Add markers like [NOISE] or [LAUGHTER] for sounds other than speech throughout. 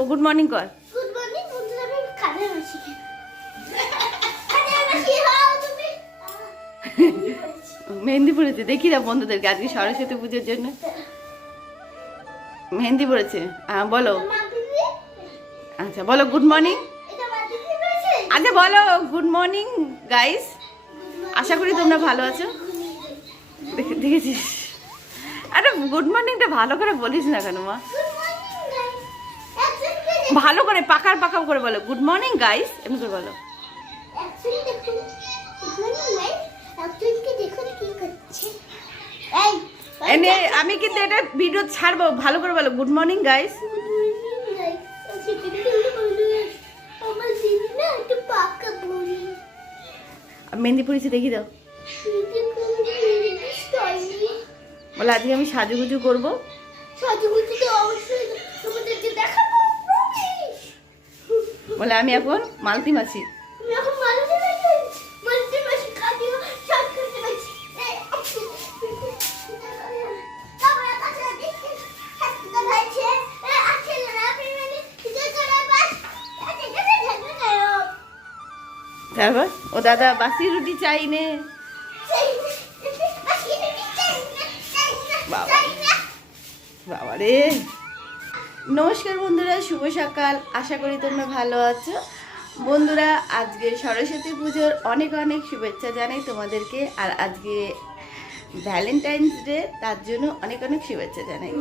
Good morning কর good morning বন্ধুরা আমি কানে [LAUGHS] মেহেন্দি পড়েছে দেখি না বন্ধুদেরকে আজকে সরস্বতী পুজোর জন্য। মেহেন্দি পড়েছে হ্যাঁ বলো। আচ্ছা বলো গুড মর্নিং আচ্ছা বলো গুড মর্নিং গাইস আশা করি তোমরা ভালো আছো। দেখে- দেখেছিস? আরে গুড মর্নিংটা ভালো করে বলিস না কেন মা? ভালো করে পাকার পাকা করে বলো। গুড মর্নিং গাইস এমনি করে বলো। আমি কিন্তু এটা ভিডিও ছাড়বো। ভালো করে বলো। গুড মর্নিং গাইস মেহেন্দি পড়েছি দেখি দাও। বলে আজকে আমি সাজুগুজু করব। সাজুগুজু তো অবশ্যই তোমাদেরকে promise। বলে আমি এখন মালতি মাছি তারপরে মানে, ও। তারপর ও দাদা বাসি রুটি। চাই না। বাবা রে নমস্কার বন্ধুরা, শুভ সকাল। আশা করি তোমরা ভালো আছো। বন্ধুরা, আজকে সরস্বতী পুজোর অনেক অনেক শুভেচ্ছা জানাই তোমাদেরকে, আর আজকে ভ্যালেন্টাইন্স ডে তার জন্য অনেক অনেক শুভেচ্ছা জানাই।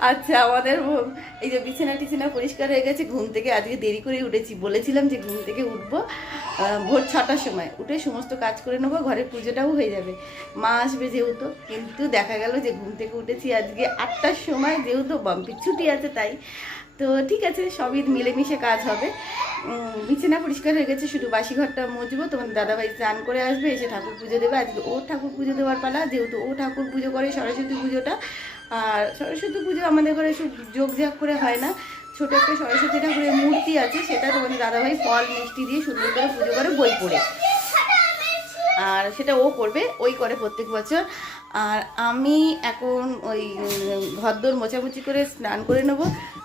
আচ্ছা আমাদের এই যে বিছানা টিছানা পরিষ্কার হয়ে গেছে, ঘুম থেকে আজকে দেরি করে উঠেছি। বলেছিলাম যে ঘুম থেকে উঠব ভোর ছটার সময়। উঠে সমস্ত কাজ করে নেব, ঘরের পুজোটাও হয়ে যাবে। মা আসবে যেহেতু, কিন্তু দেখা গেল যে ঘুম থেকে উঠেছি আজকে আটটার সময়, যেহেতু বাম্পির ছুটি আছে তাই। তো ঠিক আছে, সবই মিলেমিশে কাজ হবে। বিছানা পরিষ্কার হয়ে গেছে, শুধু বাসি ঘরটা মুছবো তোমার দাদাভাই স্নান করে আসবে, এসে ঠাকুর পুজো দেবে। আজকে ও ঠাকুর পুজো দেওয়ার পালা, যেহেতু ও ঠাকুর পুজো করে সরস্বতী পুজোটা। আর সরস্বতী পুজো আমাদের ঘরে সব যোগ জাগ করে হয় না। ছোট একটা সরস্বতী ঠাকুরের মূর্তি আছে, সেটা তোমাদের দাদাভাই ফল, মিষ্টি দিয়ে সুন্দর করে পুজো করে বই পড়ে। আর সেটা ও করবে ওই করে প্রত্যেক বছর। আর আমি এখন ওই ঘরদোর মোছামুছি করে স্নান করে নেব।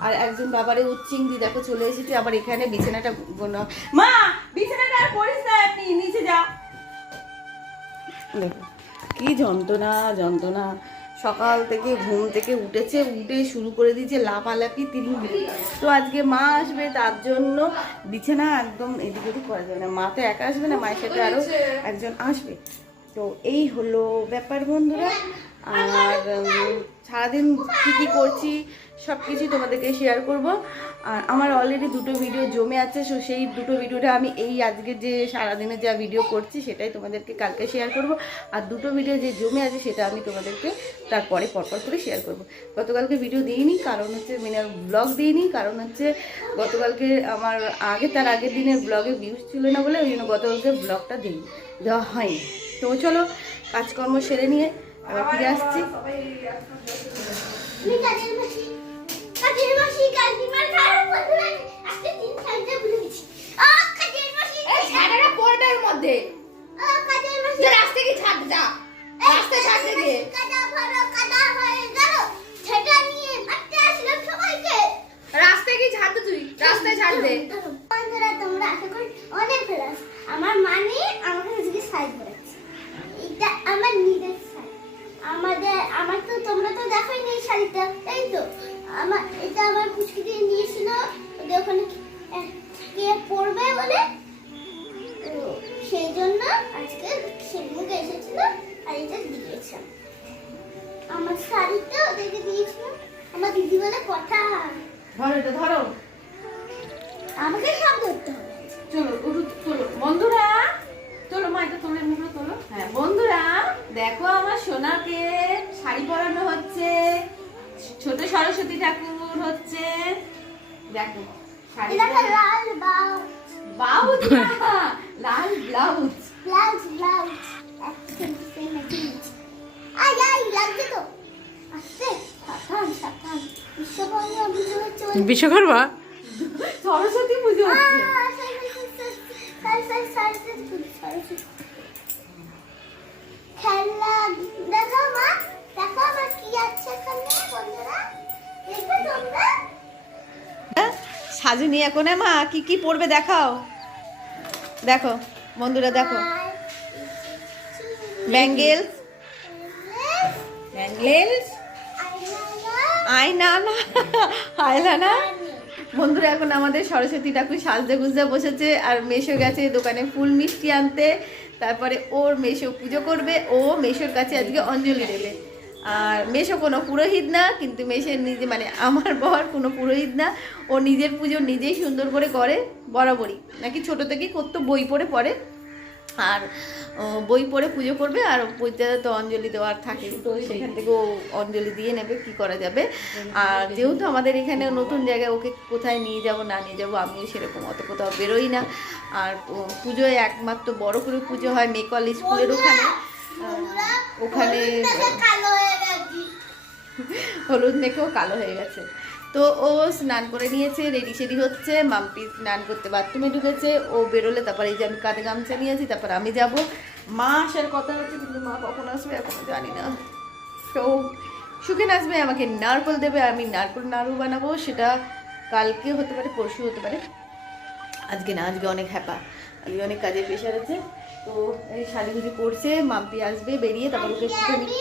আর একজন বাবারে উচ্চিংদি দেখো চলে এসেছে আবার এখানে বিছানাটা মা বিছানাটা আর করিস না আপনি নিচে যা। দেখো কি যন্ত্রণা যন্ত্রণা। সকাল থেকে ঘুম থেকে উঠেছে উঠে শুরু করে দিয়েছে লাফালাফি তিন তো আজকে মা আসবে তার জন্য বিছানা একদম এদিক ওদিক করা যাবে না। মা তো একা আসবে না মায়ের সাথে আরও একজন আসবে। তো এই হলো ব্যাপার বন্ধুরা। আর সারাদিন কী কী করছি সব কিছুই তোমাদেরকে শেয়ার করব। আর আমার অলরেডি দুটো ভিডিও জমে আছে সো সেই দুটো ভিডিওটা আমি এই আজকে যে সারাদিনে যা ভিডিও করছি সেটাই তোমাদেরকে কালকে শেয়ার করব। আর দুটো ভিডিও যে জমে আছে সেটা আমি তোমাদেরকে তারপরে পরপর করে শেয়ার করব। গতকালকে ভিডিও দিইনি, কারণ হচ্ছে মানে ব্লগ দিইনি, কারণ হচ্ছে গতকালকে আমার আগে, তার আগের দিনের ব্লগে ভিউজ ছিল না বলে, ওই জন্য গতকালকে ব্লগটা দিই দেওয়া হয়নি। তো চলো কাজকর্ম সেরে নিয়ে আবার ফিরে আসছি। কাকিমার আমাকে সব করতে হবে। চলো উঠু চলো বন্ধুরা চলো মা এটা তোলে মুখে তোলো। হ্যাঁ বন্ধুরা দেখো আমার সোনাকে শাড়ি পরানো হচ্ছে। ছোট সরস্বতী ঠাকুর হচ্ছে। দেখো শাড়ি লাল ব্লাউজ। লাল ব্লাউজ। ব্লাউজ। আই আই লাগছে তো। আস্তে সাবধান সাবধান। বিশ্বকর্মা বিশ্বকর্মা? সরস্বতী পুজো দেখো মা দেখো আমার কি আছে এখানে বন্ধুরা। তোমরা? সাজুনি এখন মা কি কি পড়বে দেখাও। দেখো বন্ধুরা দেখো। ব্যাঙ্গেলস। ব্যাঙ্গেলস। আয়না না আয়লা না বন্ধুরা, এখন আমাদের সরস্বতী ঠাকুর সাজতে গুজতে বসেছে আর মেশো গেছে দোকানে ফুল মিষ্টি আনতে। তারপরে ওর মেশো পুজো করবে, ও মেশোর কাছে আজকে অঞ্জলি দেবে। আর মেশো কোনো পুরোহিত না, কিন্তু মেশের নিজে মানে আমার বর কোনো পুরোহিত না। ও নিজের পুজো নিজেই সুন্দর করে করে, বরাবরই। নাকি ছোট থেকেই করতো বই পড়ে পড়ে। আর বই পড়ে পুজো করবে আর বইতে তো অঞ্জলি দেওয়ার থাকে। তো সেখান থেকে ও অঞ্জলি দিয়ে নেবে কি করা যাবে? আর যেহেতু আমাদের এখানে নতুন জায়গায় ওকে কোথায় নিয়ে যাব না নিয়ে যাব আমিও সেরকম অত কোথাও বেরোই না। আর ও, পুজোয় একমাত্র বড় করে পুজো হয় মেকল স্কুলের ওখানে। ওখানে কালো হয়ে গেছি। হলুদ মেখেও কালো হয়ে গেছে। তো ও স্নান করে নিয়েছে রেডি সেডি হচ্ছে মাম্পি স্নান করতে বাথরুমে ঢুকেছে ও বেরোলে তারপরে এই যে আমি কাঁধে গামছা নিয়েছি তারপর আমি যাব। মা আসার কথা হচ্ছে কিন্তু মা কখন আসবে এখনও জানি না। তো সুখেন আসবে আমাকে নারকল দেবে আমি নারকল নাড়ু বানাবো সেটা কালকে হতে পারে পরশু হতে পারে। আজকে না আজকে অনেক হ্যাপা আজকে অনেক কাজের প্রেশার আছে। তো এই সাজুগুজি করছে মাম্পি আসবে বেরিয়ে তারপর ওকে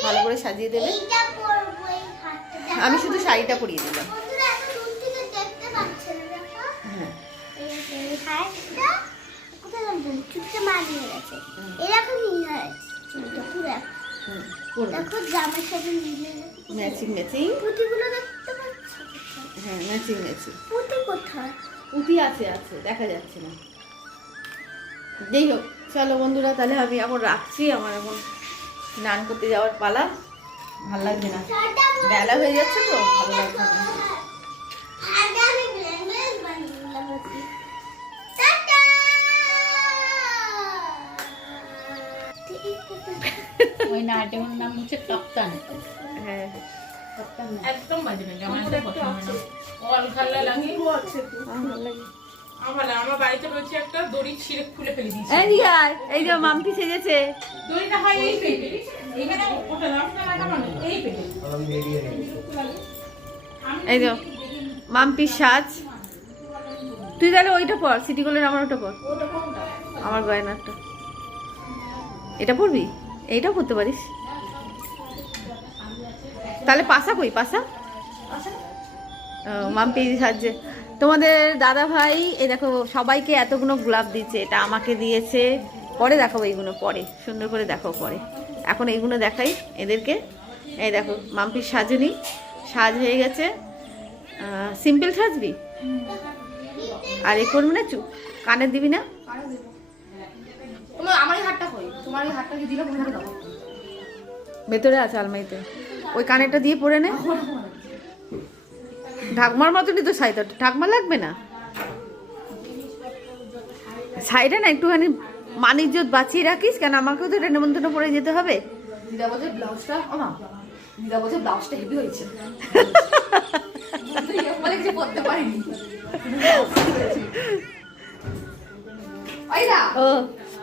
ভালো করে সাজিয়ে দেবে। আমি শুধু শাড়িটা পরিয়ে দিলাম। চুপটা মারিয়ে গেছে। এরকমই হয়েছে পুরো দেখো জামার সাথে ম্যাচিং ম্যাচিং পুঁতিগুলো দেখতে পাচ্ছ? হ্যাঁ ম্যাচিং ম্যাচিং পুঁতি কোথায়? উঠি আছে আছে। দেখা যাচ্ছে না। যাই হোক চলো বন্ধুরা তাহলে আমি এখন রাখছি আমার এখন স্নান করতে যাওয়ার পালা। ভালো লাগছে না। বেলা হয়ে যাচ্ছে তো ভালো লাগছে না। ওই নাম হচ্ছে কাপ্তান। হ্যাঁ। একদম বাজে না আমার একদম পছন্দ না। কল খাল্লা লাগে। আমার আমার বাড়িতে রয়েছে একটা দড়ি ছিঁড়ে খুলে ফেলে দিয়েছি। এই দিকে এই যে মাম্পি সেজেছে। দড়িটা হয় এই পেটে এইখানে ওটা রাস্তা লাগানো এই পেটে। এই যে মাম্পির সাজ। তুই তাহলে ওইটা পর সিটি গোল্ডের আমার ওটা পর আমার গয়নারটা। এটা পড়বি এইটাও পড়তে পারিস। তাহলে পাশা কই? পাশা? মাম্পি সাজছে তোমাদের দাদা ভাই এই দেখো, সবাইকে এতগুলো গোলাপ দিচ্ছে। এটা আমাকে দিয়েছে। পরে দেখাবো এইগুলো পরে। সুন্দর করে দেখো পরে। এখন এইগুলো দেখাই এদেরকে। এই দেখো, মাম্পির সাজুনি। সাজ হয়ে গেছে। সিম্পল সাজবি? আর এ করবি না চুপ? কানের দিবি না? তোমার আমার হাতটা কই তোমার এই হাতটা কি দিলে কোথায় দাও ভেতরে আছে আলমারিতে। ওই কানেরটা দিয়ে পরে নে। ঢাকমার মতনই তো সাইড ঢাকমা লাগবে না? সাইডে না একটুখানি মানিজ্যত বাঁচিয়ে রাখিস কেন আমাকেও তো এটা নেমন্তন্ন পরে যেতে হবে? দিদা বলছে ব্লাউজটা ও দিদা বলছে ব্লাউজটা হেভি হয়েছে। বলে কিছু করতে পারিনি। ও।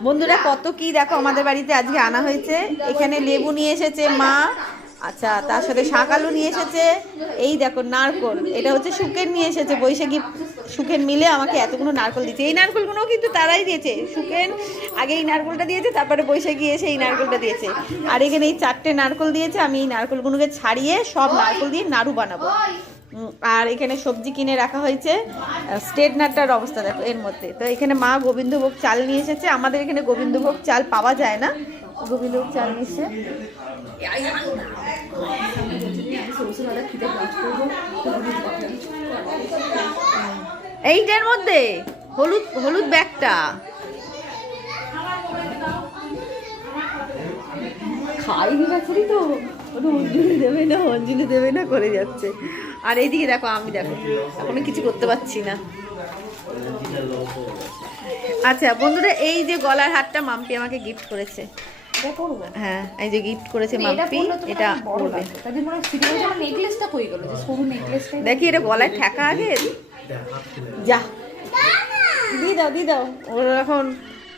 বন্ধুরা, কত কি দেখো আমাদের বাড়িতে আজকে আনা হয়েছে। এখানে লেবু নিয়ে এসেছে মা। আচ্ছা তার সাথে শাক আলু নিয়ে এসেছে। এই দেখো, নারকল। এটা হচ্ছে সুখের নিয়ে এসেছে। বৈশাখী সুখের মিলে আমাকে এতগুলো নারকল দিয়েছে। এই নারকলগুলো কিন্তু তারাই দিয়েছে। সুখেন আগে এই নারকলটা দিয়েছে, তারপরে বৈশাখী এসে এই নারকলটা দিয়েছে। আর এখানে এই চারটে নারকল দিয়েছে। আমি এই নারকলগুলোকে ছাড়িয়ে সব নারকল দিয়ে নাড়ু বানাবো। আর এখানে সবজি কিনে রাখা হয়েছে। স্টেটনারটার অবস্থা দেখো এর মধ্যে। তো এখানে মা গোবিন্দভোগ চাল নিয়ে এসেছে। আমাদের এখানে গোবিন্দভোগ চাল পাওয়া যায় না। গোবিন্দভোগ চাল নিয়ে এসছে এইটার মধ্যে হলুদ হলুদ ব্যাগটা। খাই গেছি তো। ওটা অঞ্জলি দেবে না অঞ্জলি দেবে না করে যাচ্ছে। আর এইদিকে দেখো আমি দেখো এখনও কিছু করতে পারছি না। আচ্ছা বন্ধুরা এই যে গলার হারটা মাম্পি আমাকে গিফট করেছে। হ্যাঁ এই যে গিফট করেছে মাম্পি এটা পরবে। মনে দেখি এটা গলায় ঠেকা আগে যা। দি দাও দি দাও। ওর এখন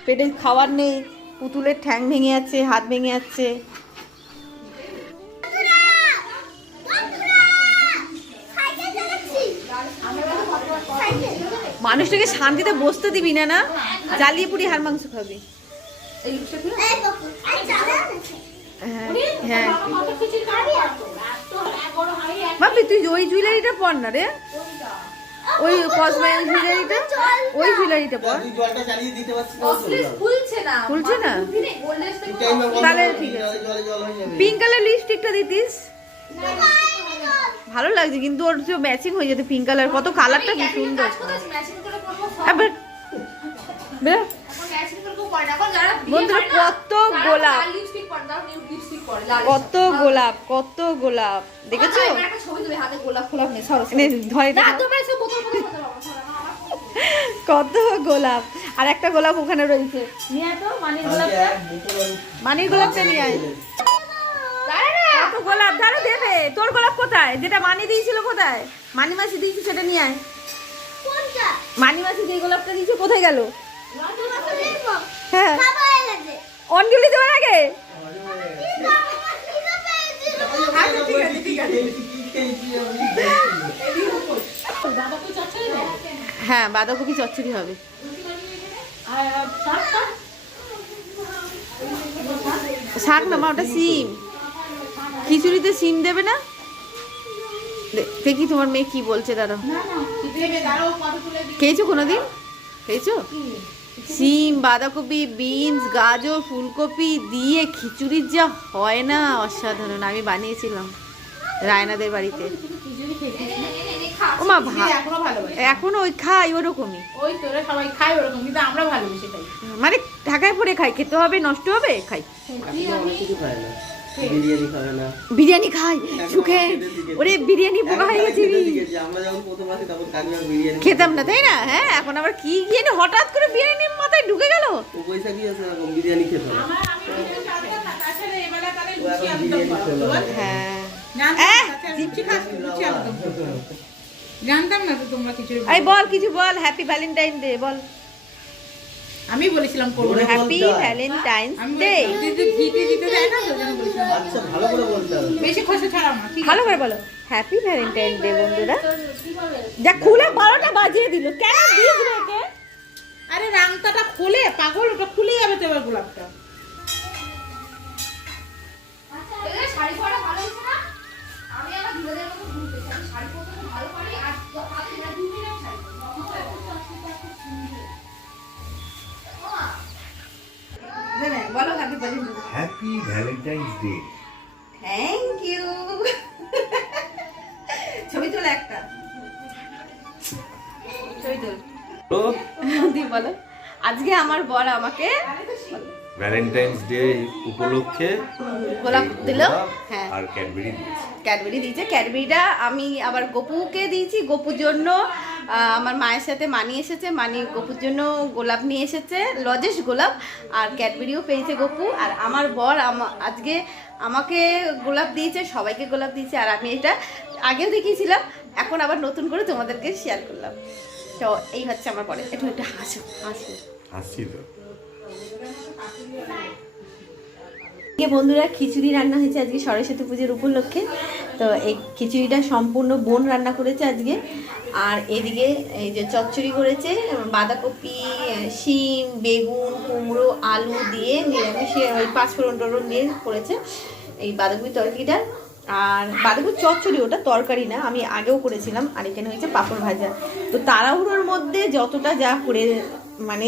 পেটে খাবার নেই পুতুলের ঠ্যাং ভেঙে যাচ্ছে হাত ভেঙে যাচ্ছে। মানুষটাকে শান্তিতে বসতে দিবি না না? জ্বালিয়ে পুড়ি হাড় মাংস খাবি। হ্যাঁ হ্যাঁ। ভাবলি তুই ওই জুয়েলারিটা পর না রে? ওই কসমে জুয়েলারিটা ওই জুয়েলারিটা পর। তুই জলটা চালিয়ে দিতে পারছিস না তো? কসলেস জল। খুলছে না? তাহলে ঠিক আছে। জলে জল যাবে। পিঙ্ক কালার লিপস্টিকটা দিতিস? ভালো লাগছে কিন্তু ওর যে ম্যাচিং হয়ে যেত পিঙ্ক কালার কত কালারটা কি সুন্দর। কাজ ম্যাচিং করে করব আবার বেরো। ম্যাচিং করে কেউ করে না। যারা বন্ধুরা, কত গোলাপ। লাল লিপস্টিক পরে, তারা নিউ লিপস্টিক পরে, লাল কত গোলাপ কত গোলাপ। দেখেছ। কত গোলাপ আর একটা গোলাপ ওখানে রয়েছে। মানির গোলাপটা। নিয়ে আয়। কত গোলাপ ধরো দেবে। তোর গোলাপ কোথায়? যেটা মানি দিয়েছিল কোথায়? মানি মাসি দিয়েছি সেটা নিয়ে আয়। কোনটা? মানি মাসি যে গোলাপটা দিয়েছে কোথায় গেল? হ্যাঁ। অঞ্জলি দেওয়ার আগে। আচ্ছা। হ্যাঁ বাঁধাকপি চচ্চড়ি হবে। আর শাক শাক না মা ওটা সিম খিচুড়িতে সিম দেবে না? দেখি তোমার মেয়ে কি বলছে দাদা দাঁড়াও, খেয়েছো কোনোদিন? খেয়েছো? সিম বাঁধাকপি বিনস গাজর ফুলকপি দিয়ে খিচুড়ির যা হয় না অসাধারণ। আমি বানিয়েছিলাম রায়নাদের বাড়িতে। খিচুড়ি খেয়েছিস না? ও মা ভা খিচুড়ি এখনও ওই খাই ওরকমই। ওই তোরা সবাই খায় ওরকম কিন্তু আমরা ভালোবেসে খাই। মানে ঢাকায় পরে খাই খেতে হবে নষ্ট হবে খাই। কিছু বিরিয়ানি খাবে না। বিরিয়ানি খাই সুখে। ওরে বিরিয়ানি পোকা হয়ে গেছে এখন শিখেছি। আমরা যখন প্রথম আসি তখন কাকিমা বিরিয়ানি খেতাম না তাই না? হ্যাঁ এখন আবার কি গিয়ে হঠাৎ করে বিরিয়ানি মাথায় ঢুকে গেল। ও বৈশাখী আছে এরকম? বিরিয়ানি খেত খাব। হ্যাঁ। জানতাম না, তো তোমরা খাবে। বল। কিছু বল হ্যাপি ভ্যালেন্টাইন ডে বল। আমি বলেছিলাম করব হ্যাপি ভ্যালেন্টাইন্স ডে দেয় আচ্ছা ভালো করে বলতে হবে। বেশি খসে ছাড়াও না ঠিক ভালো করে বলো। হ্যাপি ভ্যালেন্টাইন ডে বন্ধুরা। যা খুলে বারোটা বাজিয়ে দিল। কেন দিস রে একে? আরে রাংতাটা খুলে পাগল ওটা খুলে যাবে তো এবার গোলাপটা। আমি আমার দিদিদের মতো ঘুরতে চাই। শাড়ি পরতে ভালো পারি আর বলো happy valentine happy valentine day thank you ছবি তোল একটা। ছবি তোল। [LAUGHS] দি বলো। আজকে আমার বর আমাকে ভ্যালেন্টাইন্স ডে উপলক্ষে গোলাপ দিল? হ্যাঁ। আর ক্যাডবেরি দিয়েছে। ক্যাডবেরি দিয়েছে। ক্যাডবেরিটা আমি আবার গপুকে দিয়েছি। গপুর জন্য আমার মায়ের সাথে মানি এসেছে। মানি গপুর জন্য গোলাপ নিয়ে এসেছে। লজেস গোলাপ। আর ক্যাডবেরিও পেয়েছে গপু। আর আমার বর আজকে আমাকে গোলাপ দিয়েছে সবাইকে গোলাপ দিয়েছে। আর আমি এটা আগেও দেখিয়েছিলাম। এখন আবার নতুন করে তোমাদেরকে শেয়ার করলাম। তো এই হচ্ছে আমার বরে একটু একটু হাসো হাসো। হাসছি তো। বন্ধুরা খিচুড়ি রান্না হয়েছে আজকে সরস্বতী পুজোর উপলক্ষে। তো এই খিচুড়িটা সম্পূর্ণ বোন রান্না করেছে আজকে। আর এদিকে এই যে চচ্চড়ি করেছে বাঁধাকপি শিম, বেগুন, কুমড়ো, আলু দিয়ে নিরামিষে ওই পাঁচফোড়ন টরন দিয়ে করেছে এই বাঁধাকপি তরকারিটা। আর বাঁধাকপির চচ্চড়ি, ওটা তরকারি না, আমি আগেও করেছিলাম, আর এখানে হয়েছে পাঁপড় ভাজা। তো তাড়াহুড়োর মধ্যে যতটা যা করে মানে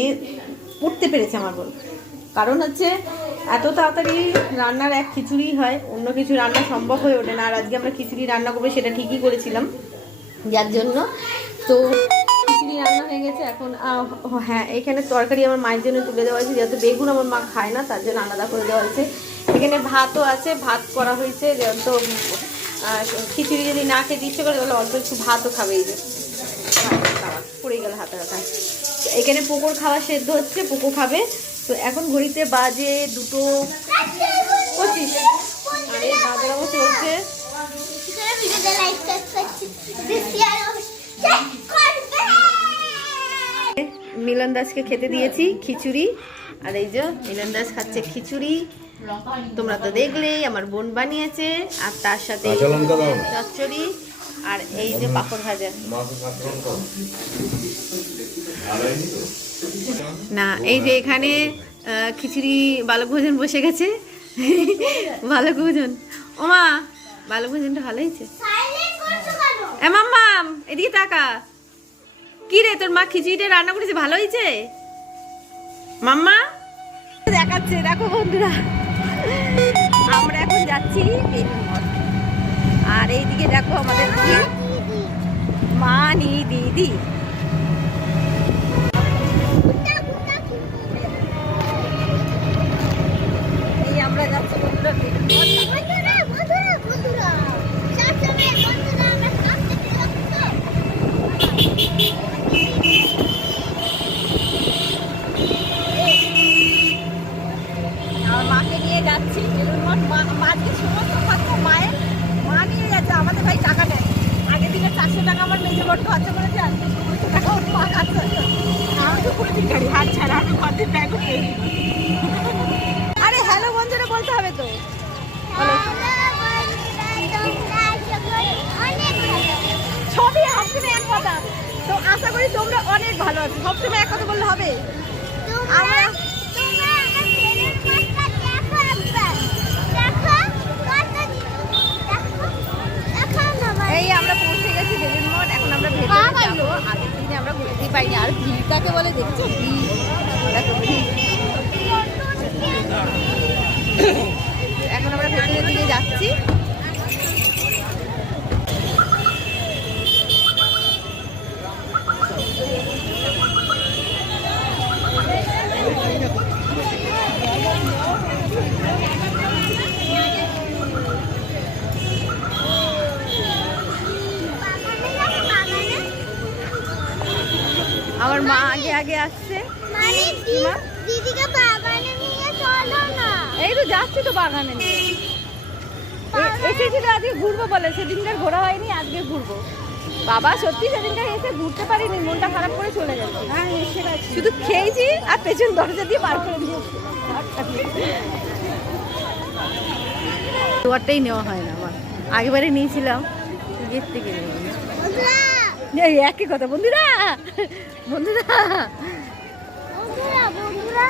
উঠতে পেরেছে আমার বোন কারণ হচ্ছে এত তাড়াতাড়ি রান্নার এক খিচুড়ি হয়, অন্য কিছু রান্না সম্ভব হয়ে ওঠে না, আর আজকে আমরা খিচুড়ি রান্না করব সেটা ঠিকই করেছিলাম। যার জন্য তো খিচুড়ি রান্না হয়ে গেছে, এখন হ্যাঁ এখানে তরকারি আমার মায়ের জন্য তুলে দেওয়া হয়েছে, যেহেতু বেগুন আমার মা খায় না, তার জন্য আলাদা করে দেওয়া হয়েছে। এখানে ভাতও আছে, ভাত করা হয়েছে, যেহেতু খিচুড়ি যদি না খেতে ইচ্ছে করে, তাহলে অল্প একটু ভাতও খাবে এই যে। পড়ে গেল হাতে হাতে এখানে পুকুর খাওয়া সেদ্ধ হচ্ছে, পুকুর খাবে তো এখন ঘড়িতে বাজে দুটো পঁচিশ। আর এই চলছে। মিলন দাসকে খেতে দিয়েছি খিচুড়ি। আর এই যে মিলন দাস খাচ্ছে খিচুড়ি। তোমরা তো দেখলেই আমার বোন বানিয়েছে। আর তার সাথে। চচ্চড়ি। আর এই যে পাপড় ভাজা। না, এই যে এখানে খিচুড়ি বালক ভোজন বসে গেছে। বালক ভোজন ওমা বালক ভোজনটা ভালো হয়েছে? এ মাম্মাম এদিকে তাকা। কি রে, তোর মা খিচুড়িটা রান্না করেছে? ভালো হয়েছে? মাম্মা দেখাচ্ছে, দেখো বন্ধুরা। আমরা এখন যাচ্ছি। আর এইদিকে দেখো আমাদের মা, নি, দিদি এই আমরা যাচ্ছি বন্ধুরা বেলুন মঠ। বন্ধুরা বন্ধুরা বন্ধুরা সাবধানে বন্ধুরা আমরা সামনে দিয়ে যাচ্ছি আমার মাকে নিয়ে যাচ্ছি বেলুন মঠ মা- মাকে সমস্ত খরচ মায়ের মা নিয়ে যাচ্ছে আমাদের ভাই টাকা নেয় আগের দিনে চারশো টাকা আমার মেজে বড় খরচা করেছে আজকে সমস্ত টাকা ওর মা খরচা করেছে। আমি তো কোনোদিন গাড়ি হাত ছাড়া আমি কদিন ব্যাগ উঠিয়ে দিই। আরে হ্যালো বন্ধুরা বলতে হবে তো ছবি আসবে এক কথা তো আশা করি তোমরা অনেক ভালো আছো সবসময় এক কথা বললে হবে? আমরা এই আমরা পৌঁছে গেছি বেলুন মঠ এখন আমরা ভেতরে যাব। আগের দিনে আমরা ঘুরতেই পাইনি আর ভিড়টাকে বলে দেখছ? ভিড়। এখন আমরা ভেতরের দিকে যাচ্ছি। মা আগে আগে আসছে। মানে দিদিকে বাগানে নিয়ে চলো না। এই তো যাচ্ছি তো বাগানে। নিয়ে এসেছিল আজকে ঘুরবো বলে সেদিনকার ঘোরা হয়নি আজকে ঘুরবো। বাবা সত্যি সেদিনকার এসে ঘুরতে পারিনি মনটা খারাপ করে চলে গেছে। শুধু খেয়েছি আর পেছন দরজা দিয়ে পার করে দিয়েছি। দুয়ারটাই নেওয়া হয় না আমার আগেবারে নিয়েছিলাম গেট থেকে একই কথা বন্ধুরা! বন্ধুরা বন্ধুরা বন্ধুরা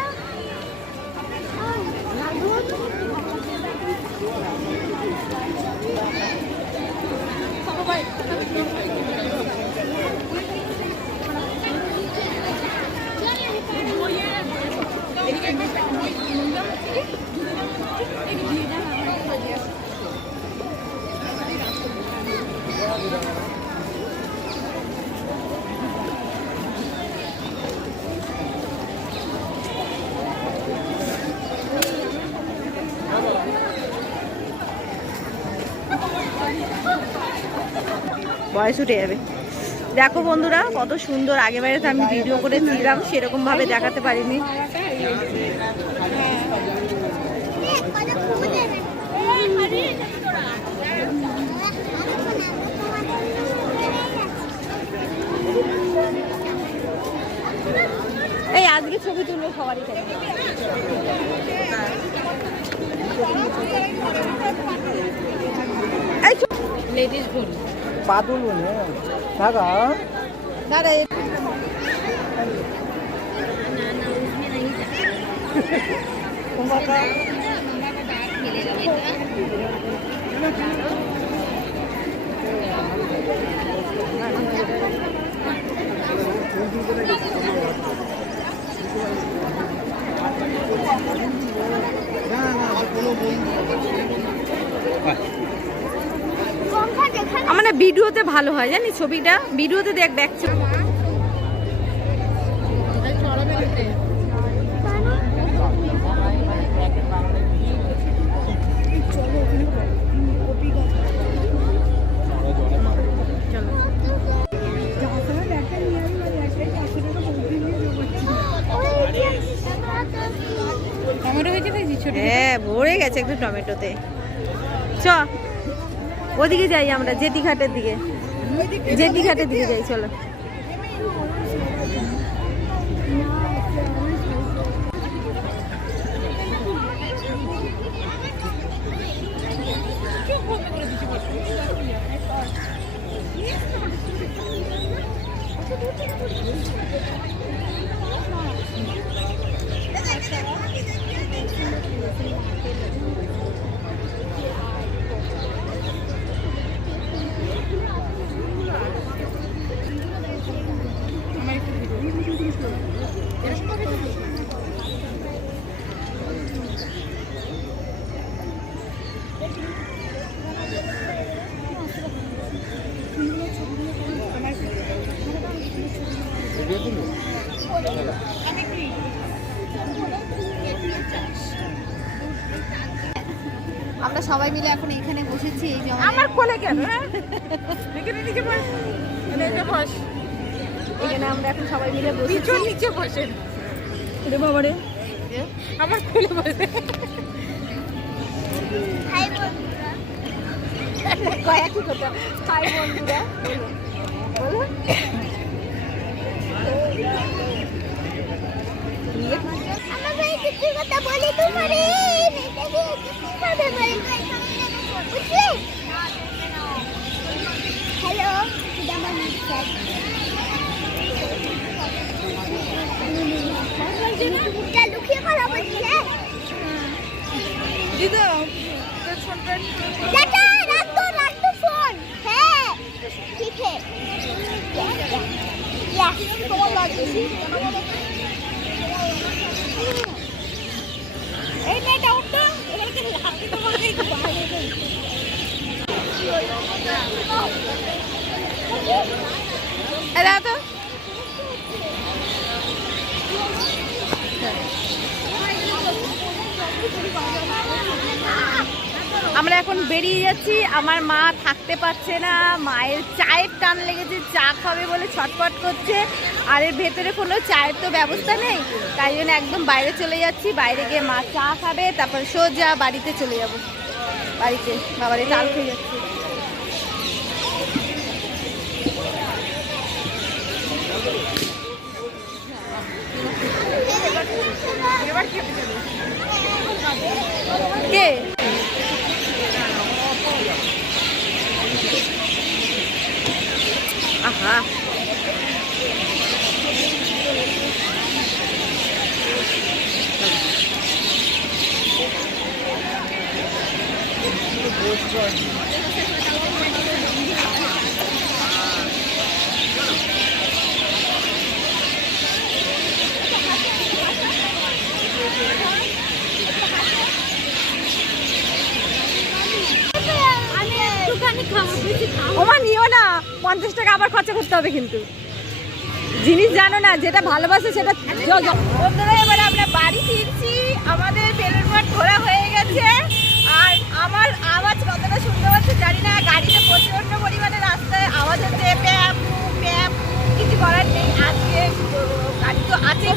বয়স উঠে যাবে। দেখো বন্ধুরা, কত সুন্দর আগে বাইরে তো আমি ভিডিও করে দিলাম সেরকম ভাবে দেখাতে পারিনি। এই, আজকে ছবি তুলবো সবারই তাই এই লেডিস ভুল পাতুল বলে থাকা দাঁড়া এ- গঙ্গা যেখানে আমার না ভিডিওতে ভালো হয় জানি ছবিটা? ভিডিওতে দেখ হয়েছে হ্যাঁ ভরে গেছে একটু টমেটোতে। ওদিকে যাই আমরা জেটি ঘাটের দিকে জেটি ঘাটের দিকে যাই চলো সবাই মিলে এখন এখানে বসেছি এই যে আমার কোলে কেন হ্যাঁ? এখানে নিচে বস। এখানে নিচে বস। এখানে আমরা এখন সবাই মিলে বসেছি। পিছন নিচে বসেন। রে বাবা রে। আমার কোলে বসে। হাই বন্ধুরা। কয়েকই কথা। হাই বন্ধুরা। বলো বলি। হ্যালো লুকিয়ে কথা বলছিলে দিদা টাটা রাখতো রাখতো ফোন হ্যাঁ। ঠিক या তোমার লাগতেছি এই মেয়েটা উঠতো এখানে কি হাতে তো বলে একটু বাইরে যাই আমরা এখন বেরিয়ে যাচ্ছি। আমার মা থাকতে পারছে না। মায়ের চায়ের টান লেগেছে, চা খাবে বলে ছটফট করছে। আর এর ভেতরে কোনো চায়ের তো ব্যবস্থা নেই। তাই জন্য একদম বাইরে চলে যাচ্ছি। বাইরে গিয়ে মা চা খাবে, তারপর সোজা বাড়িতে চলে যাব। বাড়িতে বাবার কাল হয়ে যাচ্ছে। কে আহা আমি একটুখানি খাব বেশি খাব ওমা নিও না পঞ্চাশ টাকা আবার খরচা করতে হবে কিন্তু। জিনিস জানো না যেটা ভালোবাসে সেটা জ- বন্ধুরা এবার আমরা বাড়ি ফিরছি। আমাদের বেলুর মাঠ ঘোরা হয়ে গেছে। আর আমার আওয়াজ কতটা শুনতে পাচ্ছে জানি না গাড়িতে প্রচণ্ড পরিমাণে রাস্তায় আওয়াজ হচ্ছে প্যাপ প্যাপ কিছু করার নেই। আজকে গাড়ি তো আছে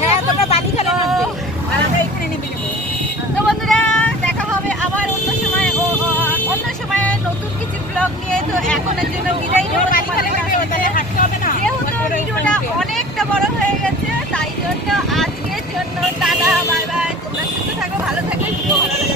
হ্যাঁ তোমরা বালিখালে নামবে। আর আমরা এখানে নেমে ব্লগ নিয়ে তো এখনের জন্য বিদায় নেব যেহেতু ভিডিওটা অনেকটা বড় হয়ে গেছে, তাই জন্য আজকের জন্য টাটা, বাই বাই। তোমরা সুস্থ থাকো, ভালো থাকো, ভিডিও ভালো লাগে।